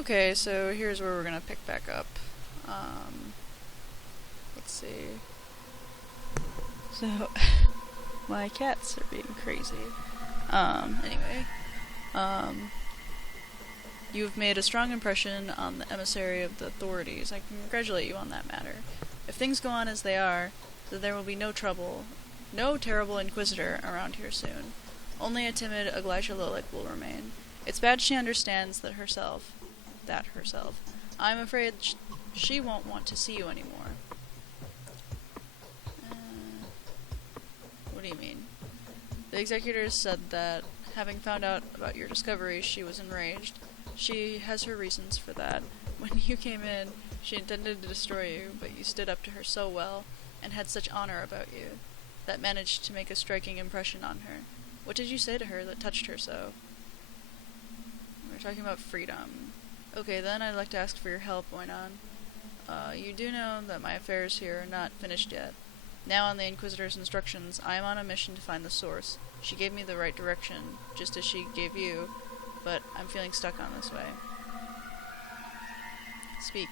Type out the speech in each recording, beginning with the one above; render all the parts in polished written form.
Okay, so here's where we're gonna pick back up. Let's see. So, my cats are being crazy. Anyway. You've made a strong impression on the emissary of the authorities. I congratulate you on that matter. If things go on as they are, then there will be no terrible inquisitor around here soon. Only a timid Aglaisha Lilac will remain. It's bad she understands that herself. I'm afraid she won't want to see you anymore. What do you mean? The executors said that, having found out about your discovery, she was enraged. She has her reasons for that. When you came in, she intended to destroy you, but you stood up to her so well, and had such honor about you, that managed to make a striking impression on her. What did you say to her that touched her so? We're talking about freedom. Okay, then I'd like to ask for your help, Oinon. You do know that my affairs here are not finished yet. Now, on the Inquisitor's instructions, I am on a mission to find the source. She gave me the right direction, just as she gave you, but I'm feeling stuck on this way. Speak.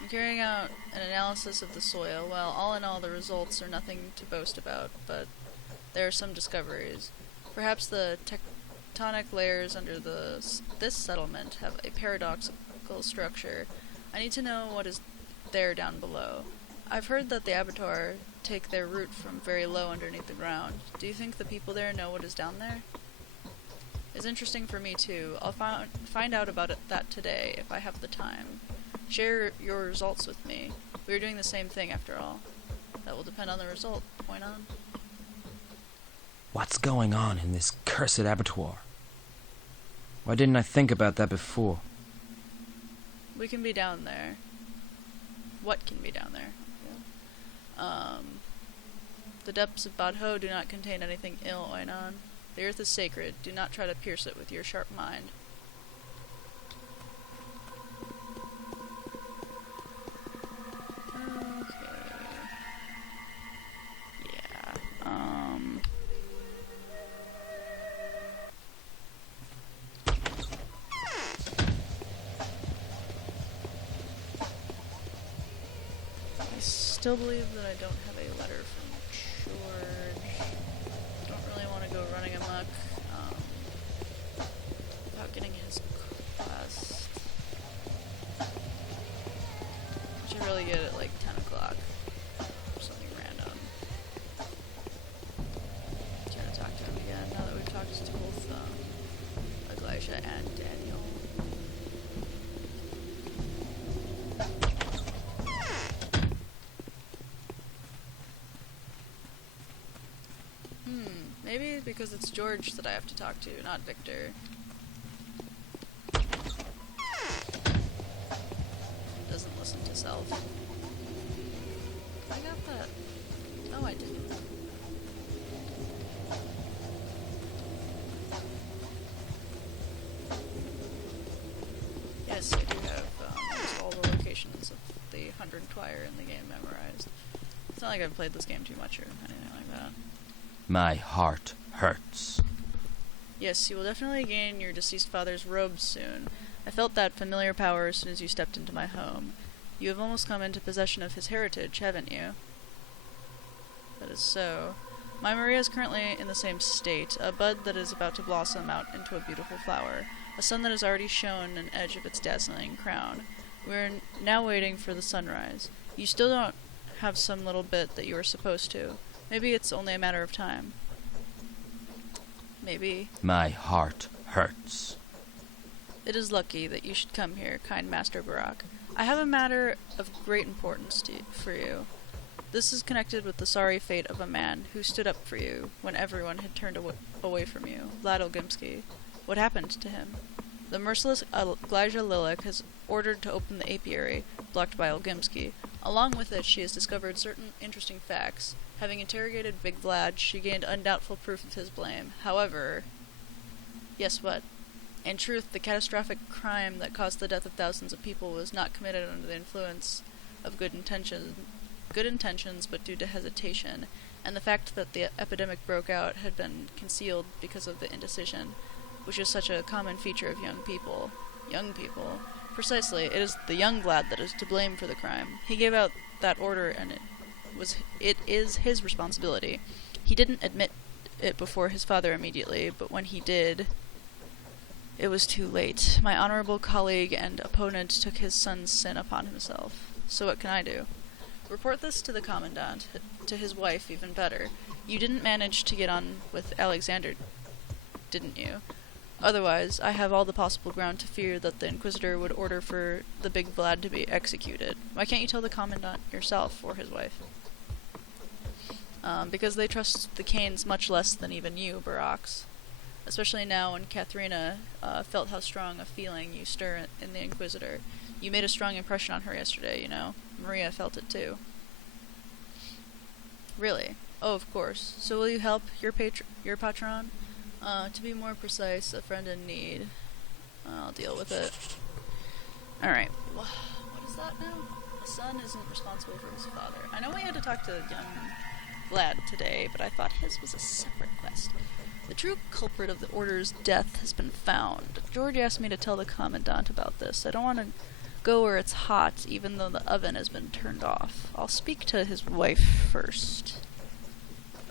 I'm carrying out an analysis of the soil. Well, all in all, the results are nothing to boast about, but there are some discoveries. Perhaps the tectonic layers under this settlement have a paradoxical structure. I need to know what is there down below. I've heard that the abattoir take their root from very low underneath the ground. Do you think the people there know what is down there? It's interesting for me too. I'll find out about that today, if I have the time. Share your results with me. We are doing the same thing after all. That will depend on the result. Point on. What's going on in this cursed abattoir? Why didn't I think about that before? We can be down there. What can be down there? The depths of Badho do not contain anything ill, Oinon. The earth is sacred. Do not try to pierce it with your sharp mind. I still believe that I don't have a letter from George. Don't really want to go running amok without getting his quest, which I really get at like 10 o'clock or something random. Trying to talk to him again now that we've talked to both Aglaisha and Daniel. Maybe because it's George that I have to talk to, not Victor. Doesn't listen to self. I got that. Oh, I didn't. Yes, I do have almost all the locations of the 100 Twire in the game memorized. It's not like I've played this game too much or anything like that. My heart hurts. Yes, you will definitely gain your deceased father's robes soon. I felt that familiar power as soon as you stepped into my home. You have almost come into possession of his heritage, haven't you? That is so. My Maria is currently in the same state, a bud that is about to blossom out into a beautiful flower, a sun that has already shown an edge of its dazzling crown. We are now waiting for the sunrise. You still don't have some little bit that you were supposed to. Maybe it's only a matter of time. Maybe. My heart hurts. It is lucky that you should come here, kind Master Barak. I have a matter of great importance for you. This is connected with the sorry fate of a man who stood up for you when everyone had turned away from you, Vlad Olgimsky. What happened to him? The merciless Aglaisha Lilac has ordered to open the apiary, blocked by Olgimsky. Along with it, she has discovered certain interesting facts. Having interrogated Big Vlad, she gained undoubtful proof of his blame. However... Yes, what? In truth, the catastrophic crime that caused the death of thousands of people was not committed under the influence of good intentions, but due to hesitation, and the fact that the epidemic broke out had been concealed because of the indecision, which is such a common feature of young people. Precisely, it is the young Vlad that is to blame for the crime. He gave out that order, and it is his responsibility. He didn't admit it before his father immediately, but when he did, it was too late. My honorable colleague and opponent took his son's sin upon himself. So what can I do? Report this to the Commandant, to his wife even better. You didn't manage to get on with Alexander, didn't you? Otherwise, I have all the possible ground to fear that the Inquisitor would order for the big Vlad to be executed. Why can't you tell the Commandant yourself, or his wife? Because they trust the Canes much less than even you, Barax. Especially now when Katharina felt how strong a feeling you stir in the Inquisitor. You made a strong impression on her yesterday, you know. Maria felt it too. Really? Oh, of course. So will you help your patron? To be more precise, a friend in need. I'll deal with it. Alright. What is that now? A son isn't responsible for his father. I know we had to talk to young Vlad today, but I thought his was a separate quest. The true culprit of the Order's death has been found. George asked me to tell the Commandant about this. I don't want to go where it's hot, even though the oven has been turned off. I'll speak to his wife first.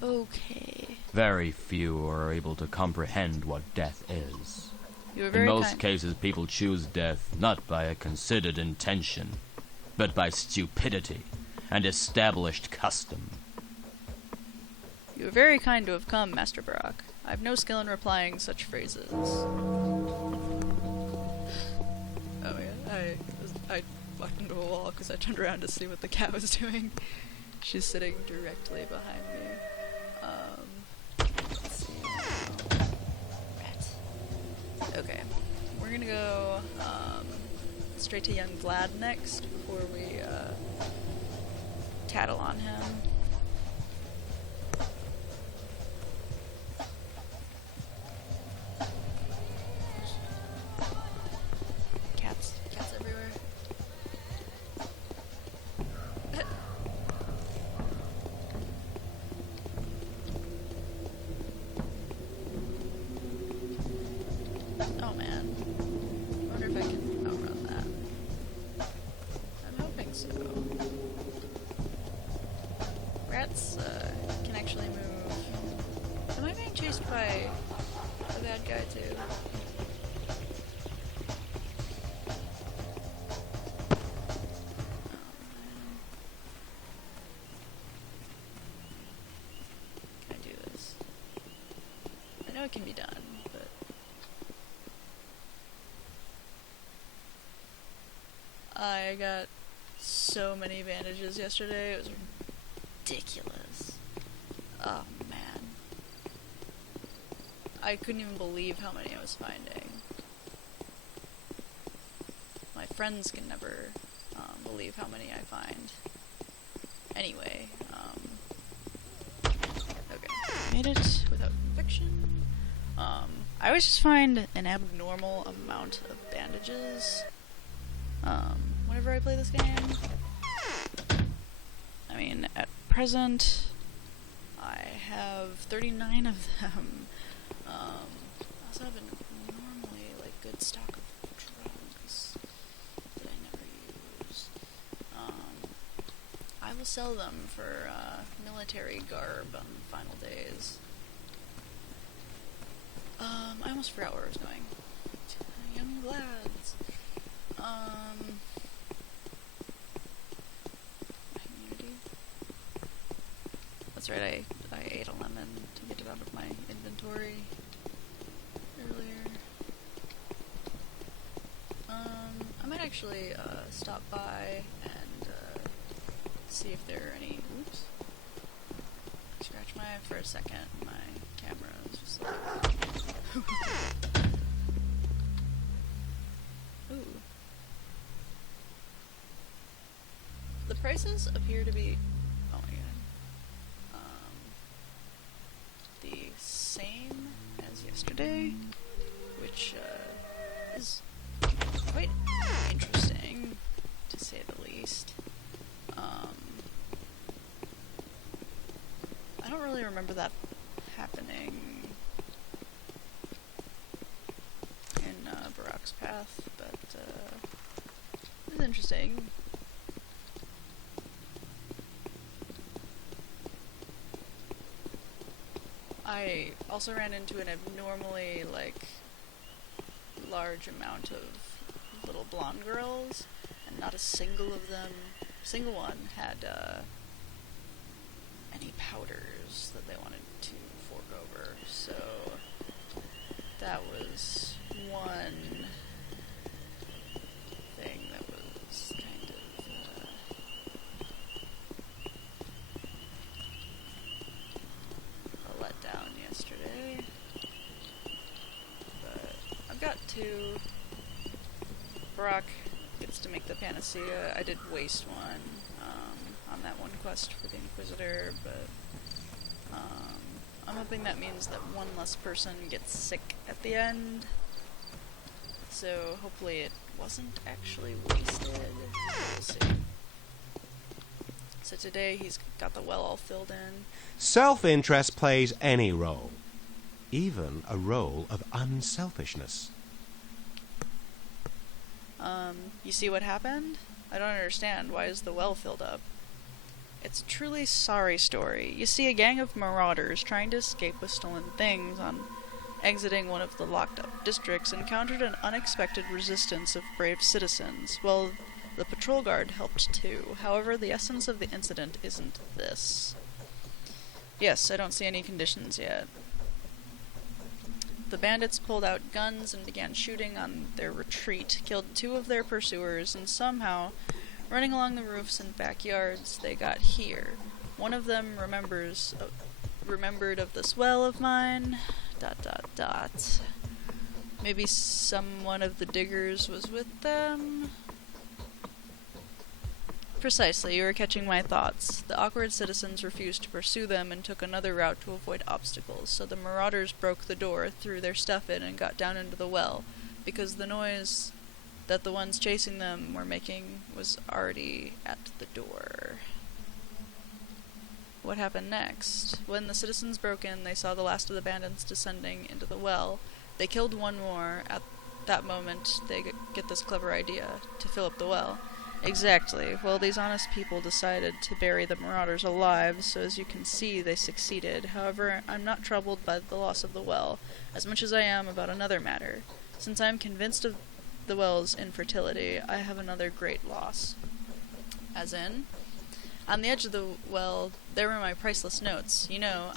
Okay. Very few are able to comprehend what death is. You were very In most cases, people choose death not by a considered intention, but by stupidity and established custom. You were very kind to have come, Master Barak. I have no skill in replying such phrases. Oh yeah, I walked into a wall because I turned around to see what the cat was doing. She's sitting directly behind me. Let's see. Rat. Okay, we're gonna go straight to young Vlad next before we tattle on him. Cats everywhere. Oh man. I wonder if I can outrun that. I'm hoping so. Rats can actually move. Am I being chased by a bad guy too? Can I do this? I know it can be done, but I got so many bandages yesterday, it was ridiculous. Oh man. I couldn't even believe how many I was finding. My friends can never believe how many I find. Anyway, okay. Made it without infection. I always just find an abnormal amount of bandages whenever I play this game. I mean, at present, I have 39 of them. I also have a normally, good stock of drugs that I never use. I will sell them for, military garb on the final days. I almost forgot where I was going. Young lads. Community. That's right, I ate a lemon to get it out of my inventory earlier. I might actually, stop by and, see if there are any... Oops. I scratched my eye for a second, my camera was just like... Ooh. The prices appear to be... Oh my god. The same as yesterday, which, is quite interesting, to say the least. I don't really remember that happening in Barak's Path, but It's interesting. I also ran into an abnormally, large amount of little blonde girls, and not a single one had, any powders that they wanted to fork over, so that was one thing that was kind of, a letdown yesterday. But I've got two. Brock gets to make the panacea. I did waste one on that one quest for the Inquisitor, but I'm hoping that means that one less person gets sick at the end. So hopefully it wasn't actually wasted. We'll see. So today he's got the well all filled in. Self-interest plays any role, even a role of unselfishness. You see what happened? I don't understand. Why is the well filled up? It's a truly sorry story. You see, a gang of marauders trying to escape with stolen things on exiting one of the locked-up districts encountered an unexpected resistance of brave citizens. Well, the patrol guard helped too. However, the essence of the incident isn't this. Yes, I don't see any conditions yet. The bandits pulled out guns and began shooting on their retreat, killed two of their pursuers, and somehow, running along the roofs and backyards, they got here. One of them remembered of this well of mine, ... Maybe someone of the diggers was with them? Precisely, you are catching my thoughts. The awkward citizens refused to pursue them and took another route to avoid obstacles, so the marauders broke the door, threw their stuff in, and got down into the well, because the noise that the ones chasing them were making was already at the door. What happened next? When the citizens broke in, they saw the last of the bandits descending into the well. They killed one more. At that moment, they get this clever idea, to fill up the well. Exactly. Well, these honest people decided to bury the marauders alive, so as you can see, they succeeded. However, I'm not troubled by the loss of the well, as much as I am about another matter. Since I am convinced of the well's infertility, I have another great loss. As in? On the edge of the well, there were my priceless notes. You know,